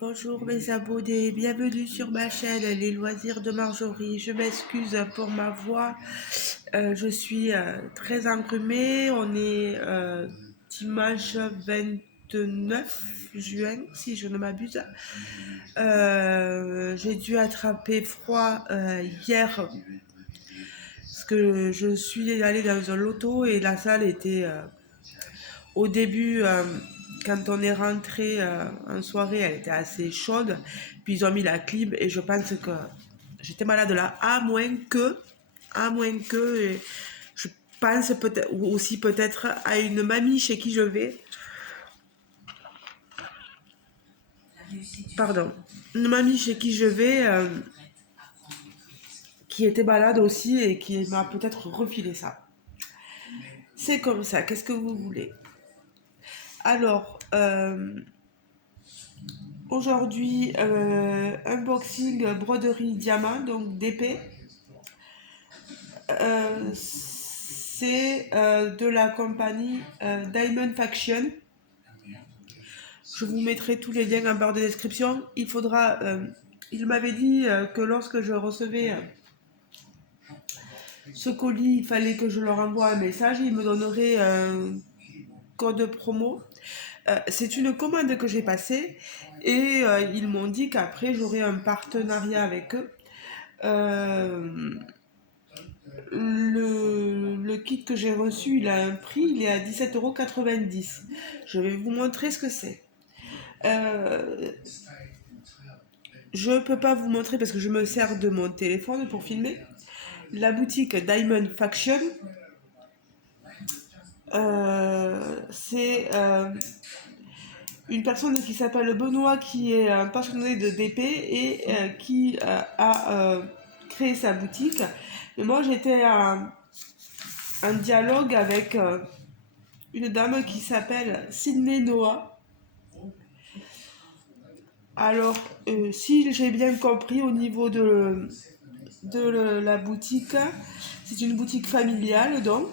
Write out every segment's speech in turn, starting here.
Bonjour mes abonnés, bienvenue sur ma chaîne Les Loisirs de Marjorie. Je m'excuse pour ma voix, je suis très enrhumée. On est dimanche 29 juin, si je ne m'abuse. J'ai dû attraper froid hier parce que je suis allée dans un loto et la salle était au début, quand on est rentré en soirée, elle était assez chaude. Puis ils ont mis la clim et je pense que j'étais malade là, à moins que, je pense peut-être, ou aussi peut-être à une mamie chez qui je vais. Pardon. Une mamie chez qui je vais, qui était malade aussi et qui m'a peut-être refilé ça. C'est comme ça, qu'est-ce que vous voulez? Alors, aujourd'hui, unboxing broderie diamant, donc d'épée. C'est de la compagnie Diamond Faction. Je vous mettrai tous les liens en barre de description. Il m'avait dit que lorsque je recevais ce colis, il fallait que je leur envoie un message. Il me donnerait un code promo. C'est une commande que j'ai passée et ils m'ont dit qu'après j'aurais un partenariat avec eux. Le kit que j'ai reçu, il a un prix, il est à 17,90 €. Je vais vous montrer ce que c'est. Je peux pas vous montrer parce que je me sers de mon téléphone pour filmer. La boutique Diamond Faction, c'est une personne qui s'appelle Benoît, qui est un passionné de DP et qui a créé sa boutique. Et moi, j'étais en dialogue avec une dame qui s'appelle Sydney Noah. Alors, si j'ai bien compris au niveau de la boutique, c'est une boutique familiale donc,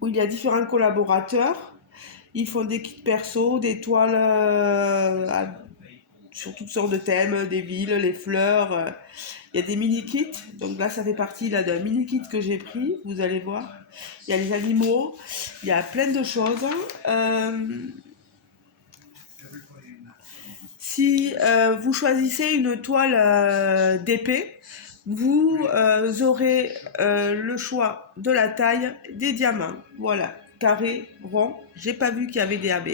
où il y a différents collaborateurs. Ils font des kits perso, des toiles sur toutes sortes de thèmes, des villes, les fleurs. Il y a des mini-kits, donc là ça fait partie là, d'un mini-kit que j'ai pris, vous allez voir. Il y a les animaux, il y a plein de choses. Si vous choisissez une toile d'épée, vous aurez le choix de la taille, des diamants. Voilà, carré, rond. J'ai pas vu qu'il y avait des AB.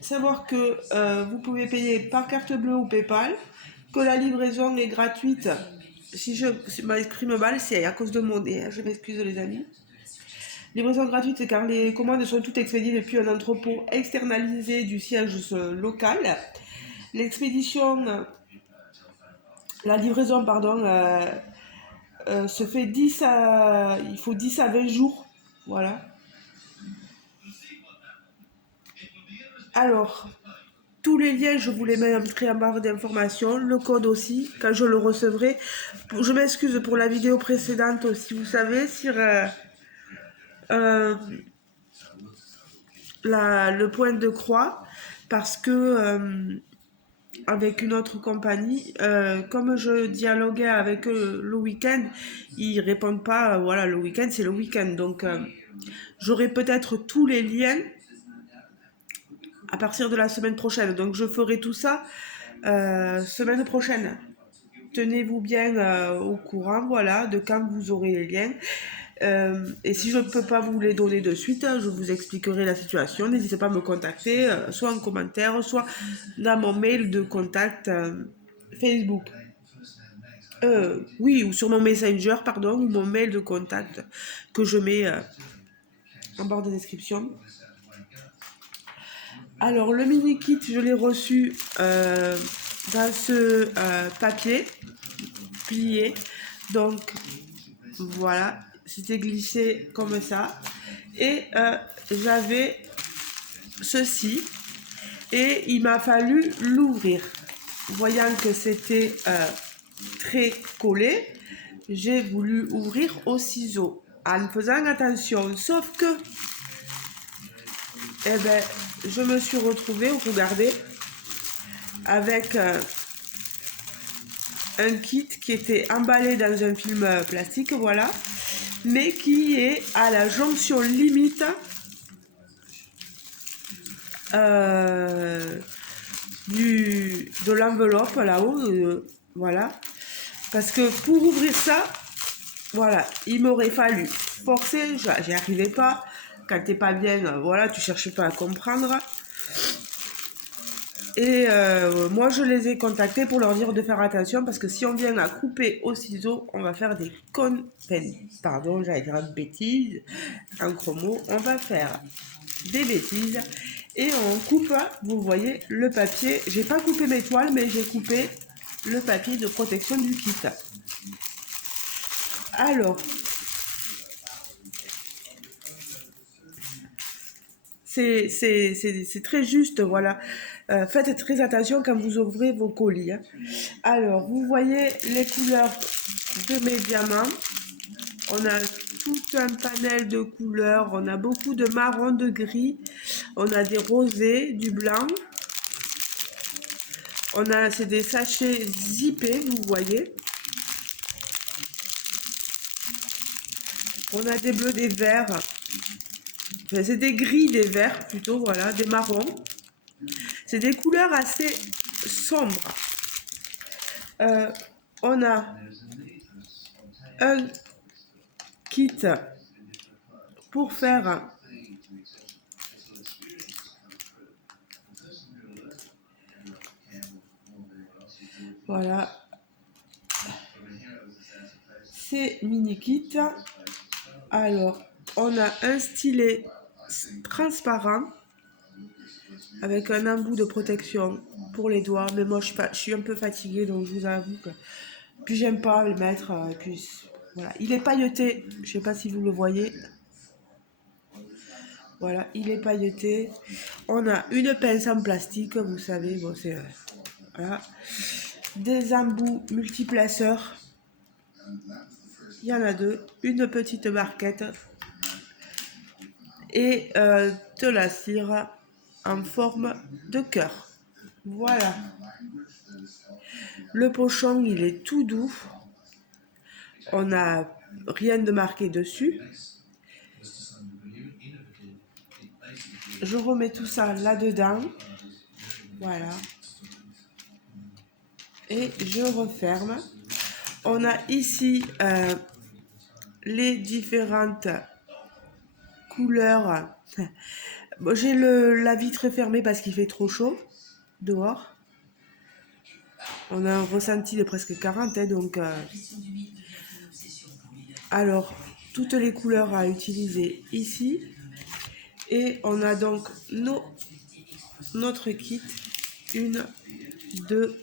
Savoir que vous pouvez payer par carte bleue ou PayPal, que la livraison est gratuite. Si je m'exprime mal, c'est à cause de mon nez, hein, je m'excuse les amis. Livraison gratuite car les commandes sont toutes expédiées depuis un entrepôt externalisé du siège local. L'expédition, la livraison, pardon, se fait il faut 10 à 20 jours. Voilà. Alors, tous les liens, je vous les mettrai en barre d'informations, le code aussi, quand je le recevrai. Je m'excuse pour la vidéo précédente aussi, vous savez, sur le point de croix, parce que avec une autre compagnie, comme je dialoguais avec eux le week-end, ils répondent pas, voilà, le week-end c'est le week-end, donc j'aurai peut-être tous les liens à partir de la semaine prochaine, donc je ferai tout ça semaine prochaine. Tenez-vous bien au courant, voilà, de quand vous aurez les liens. Et si je ne peux pas vous les donner de suite, je vous expliquerai la situation. N'hésitez pas à me contacter, soit en commentaire, soit dans mon mail de contact Facebook. Oui, ou sur mon Messenger, pardon, ou mon mail de contact que je mets en barre de description. Alors, le mini kit, je l'ai reçu dans ce papier plié. Donc, voilà, c'était glissé comme ça. Et j'avais ceci. Et il m'a fallu l'ouvrir. Voyant que c'était très collé, j'ai voulu ouvrir au ciseau. en faisant attention. Sauf que, eh ben, je me suis retrouvée, regardez, avec un kit qui était emballé dans un film plastique, voilà, mais qui est à la jonction limite de l'enveloppe là-haut, voilà. Parce que pour ouvrir ça, voilà, il m'aurait fallu forcer, j'y arrivais pas. Quand t'es pas bien, voilà, tu cherches pas à comprendre. Et moi, je les ai contactés pour leur dire de faire attention parce que si on vient à couper au ciseau, on va faire des pardon, j'allais dire une bêtise, un gros mot, on va faire des bêtises et on coupe, vous voyez, le papier. J'ai pas coupé mes toiles, mais j'ai coupé le papier de protection du kit. Alors, c'est très juste, voilà. Faites très attention quand vous ouvrez vos colis. Hein. Alors, vous voyez les couleurs de mes diamants. On a tout un panel de couleurs. On a beaucoup de marron, de gris. On a des rosés, du blanc. C'est des sachets zippés, vous voyez. On a des bleus, des verts. Enfin, c'est des gris, des verts plutôt, voilà, des marrons. C'est des couleurs assez sombres. On a un kit pour faire voilà ces mini kits. Alors on a un stylet transparent avec un embout de protection pour les doigts, mais moi je suis un peu fatiguée, donc je vous avoue que puis j'aime pas le mettre, et puis voilà, il est pailleté, je sais pas si vous le voyez. Voilà, il est pailleté. On a une pince en plastique, vous savez, bon, c'est voilà. Des embouts multiplaceurs. Il y en a deux. Une petite barquette et de la cire en forme de cœur. Voilà. Le pochon, il est tout doux. On n'a rien de marqué dessus. Je remets tout ça là-dedans. Voilà. Et je referme. On a ici les différentes couleurs. Bon, j'ai la vitre fermée parce qu'il fait trop chaud dehors. On a un ressenti de presque 40, hein, donc... Alors, toutes les couleurs à utiliser ici. Et on a donc notre kit. 1, 2,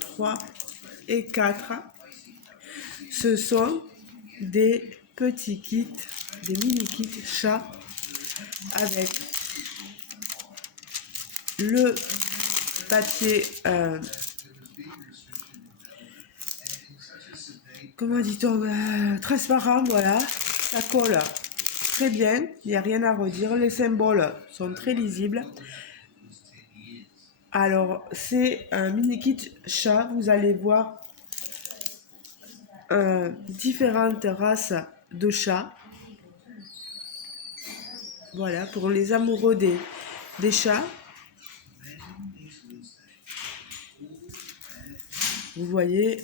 3 et 4. Ce sont des petits kits, des mini kits chats avec le papier, comment dit-on, transparent, voilà, ça colle très bien, il n'y a rien à redire, les symboles sont très lisibles. Alors c'est un mini kit chat, vous allez voir différentes races de chats. Voilà, pour les amoureux des chats. Vous voyez.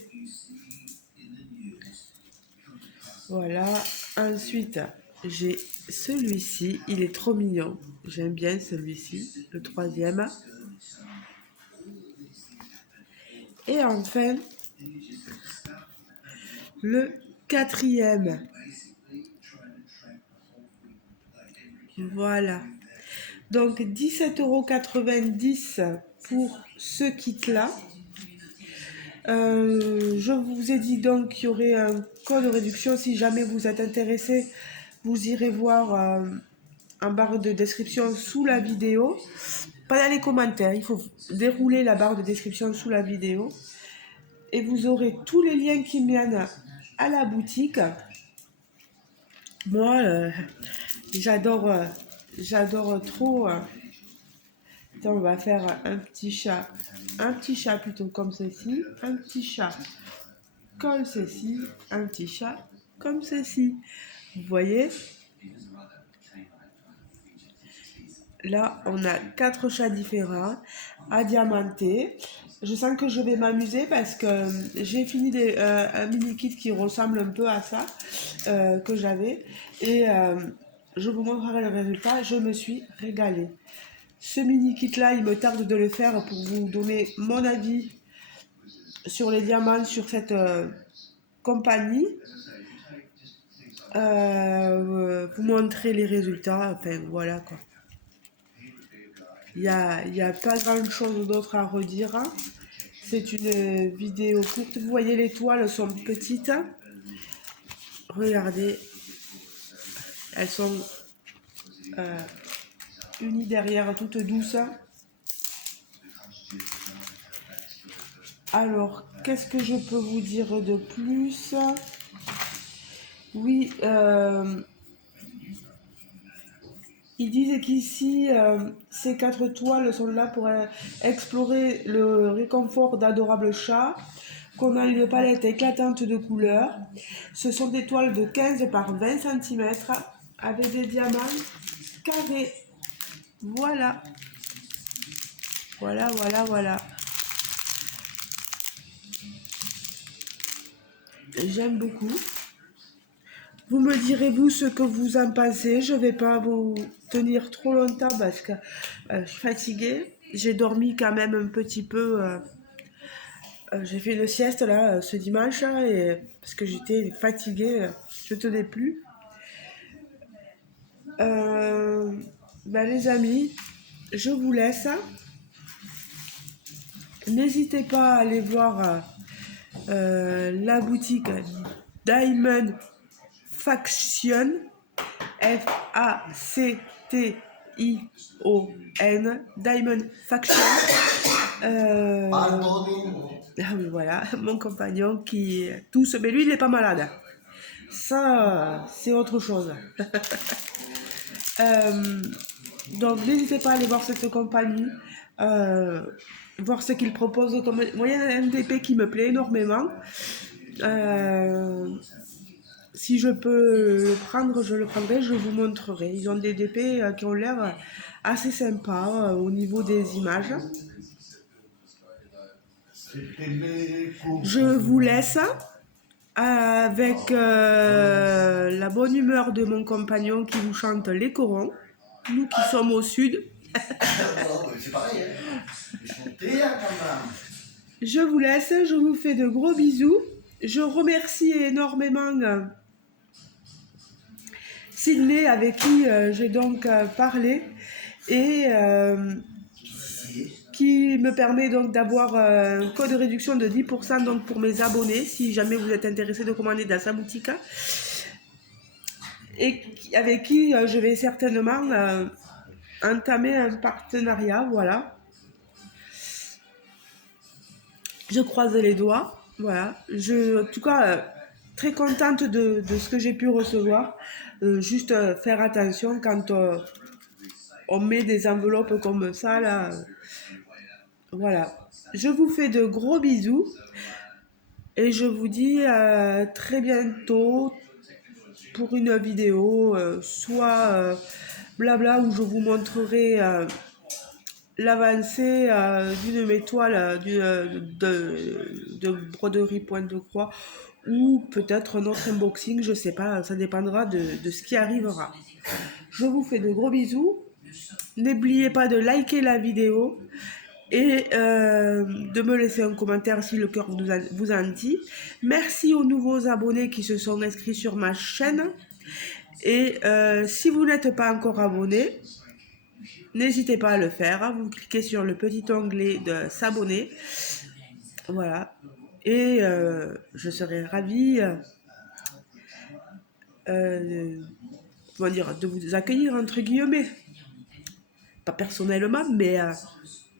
Voilà. Ensuite, j'ai celui-ci. Il est trop mignon. J'aime bien celui-ci. Le troisième. Et enfin, le quatrième. Voilà. Donc 17,90 € pour ce kit-là. Je vous ai dit donc qu'il y aurait un code de réduction. Si jamais vous êtes intéressé, vous irez voir en barre de description sous la vidéo. Pas dans les commentaires, il faut dérouler la barre de description sous la vidéo. Et vous aurez tous les liens qui mènent à la boutique. Moi, j'adore j'adore trop. Attends, on va faire un petit chat. Un petit chat plutôt comme ceci. Un petit chat comme ceci. Un petit chat comme ceci. Vous voyez? Là, on a quatre chats différents à diamanter. Je sens que je vais m'amuser parce que j'ai fini un mini kit qui ressemble un peu à ça que j'avais. Et je vous montrerai le résultat. Je me suis régalée. Ce mini kit là, il me tarde de le faire pour vous donner mon avis sur les diamants, sur cette compagnie. Vous montrer les résultats. Enfin, voilà quoi. Il y a pas grand chose d'autre à redire, hein. C'est une vidéo courte. Vous voyez, les toiles sont petites. Regardez, elles sont euh, unies derrière, toutes douces. Alors, qu'est-ce que je peux vous dire de plus? Oui, ils disent qu'ici, ces quatre toiles sont là pour explorer le réconfort d'adorables chats, qu'on a une palette éclatante de couleurs. Ce sont des toiles de 15 par 20 cm avec des diamants carrés. Voilà, voilà, voilà, voilà. J'aime beaucoup. Vous me direz vous ce que vous en pensez. Je ne vais pas vous tenir trop longtemps parce que je suis fatiguée. J'ai dormi quand même un petit peu. J'ai fait une sieste là ce dimanche hein, et, parce que j'étais fatiguée. Je tenais plus. Euh, les amis, je vous laisse. N'hésitez pas à aller voir la boutique Diamond Faction. Faction. Diamond Faction. Ah oui, voilà, mon compagnon qui tousse, mais lui il n'est pas malade. Ça, c'est autre chose. Euh, donc n'hésitez pas à aller voir cette compagnie, euh, voir ce qu'ils proposent comme. Moi, il y a un DP qui me plaît énormément. Euh, Si je peux le prendre, je le prendrai, je vous montrerai. Ils ont des DP qui ont l'air assez sympas au niveau des images. Je vous laisse avec la bonne humeur de mon compagnon qui vous chante les corons. Nous qui sommes au sud. C'est pareil, hein. Je vous laisse, je vous fais de gros bisous. Je remercie énormément Sydney avec qui j'ai donc parlé et qui me permet donc d'avoir un code de réduction de 10% donc pour mes abonnés si jamais vous êtes intéressé de commander dans sa boutique et avec qui je vais certainement entamer un partenariat, voilà. Je croise les doigts, voilà. En tout cas, très contente de ce que j'ai pu recevoir. Juste faire attention quand on met des enveloppes comme ça, là. Voilà. Je vous fais de gros bisous et je vous dis très bientôt pour une vidéo, soit blabla où je vous montrerai l'avancée d'une étoile de broderie pointe de croix ou peut-être un autre unboxing, je sais pas, ça dépendra de ce qui arrivera. Je vous fais de gros bisous. N'oubliez pas de liker la vidéo et de me laisser un commentaire si le cœur vous en dit. Merci aux nouveaux abonnés qui se sont inscrits sur ma chaîne. Et si vous n'êtes pas encore abonné, n'hésitez pas à le faire. Vous cliquez sur le petit onglet de s'abonner. Voilà. Et je serai ravie comment dire, de vous accueillir entre guillemets. Pas personnellement, mais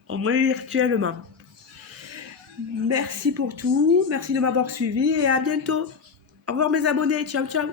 au moins virtuellement. Merci pour tout, merci de m'avoir suivi et à bientôt. Au revoir mes abonnés, ciao ciao.